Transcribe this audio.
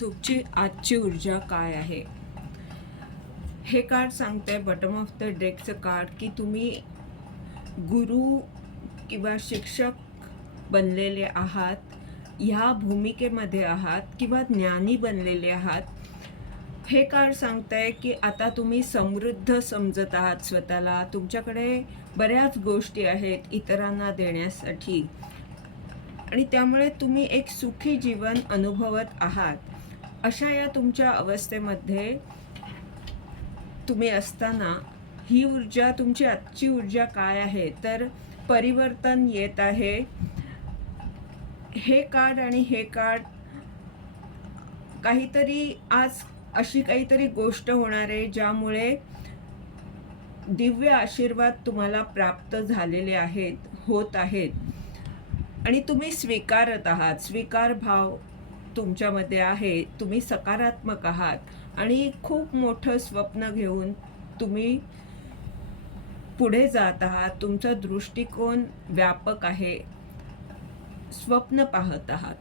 तुमची आजची ऊर्जा काय आहे? हे कार्ड सांगतंय बॉटम ऑफ द डेकचं कार्ड की तुम्ही गुरु किंवा शिक्षक बनलेले आहात, ह्या भूमिकेमध्ये आहात किंवा ज्ञानी बनलेले आहात. हे कार्ड सांगतंय की आता तुम्ही समृद्ध समजत आहात स्वतःला. तुमच्याकडे बऱ्याच गोष्टी आहेत इतरांना देण्यासाठी आणि त्यामुळे तुम्ही एक सुखी जीवन अनुभवत आहात. अशा या तुमच्या अवस्थेमध्ये तुम्ही असताना ही ऊर्जा, तुमची आजची ऊर्जा काय आहे? तर परिवर्तन येत आहे. हे कार्ड आणि हे कार्ड काहीतरी आज अशी काहीतरी गोष्ट होणार आहे ज्यामुळे दिव्य आशीर्वाद तुम्हाला प्राप्त झालेले आहेत, होत आहेत आणि तुम्ही स्वीकारत आहात. स्वीकार भाव तुमच्यामध्ये आहे. तुम्ही सकारात्मक आहात आणि खूप मोठं स्वप्न घेऊन तुम्ही पुढे जात आहात. तुमचा दृष्टिकोन व्यापक आहे. स्वप्न पाहत आहात.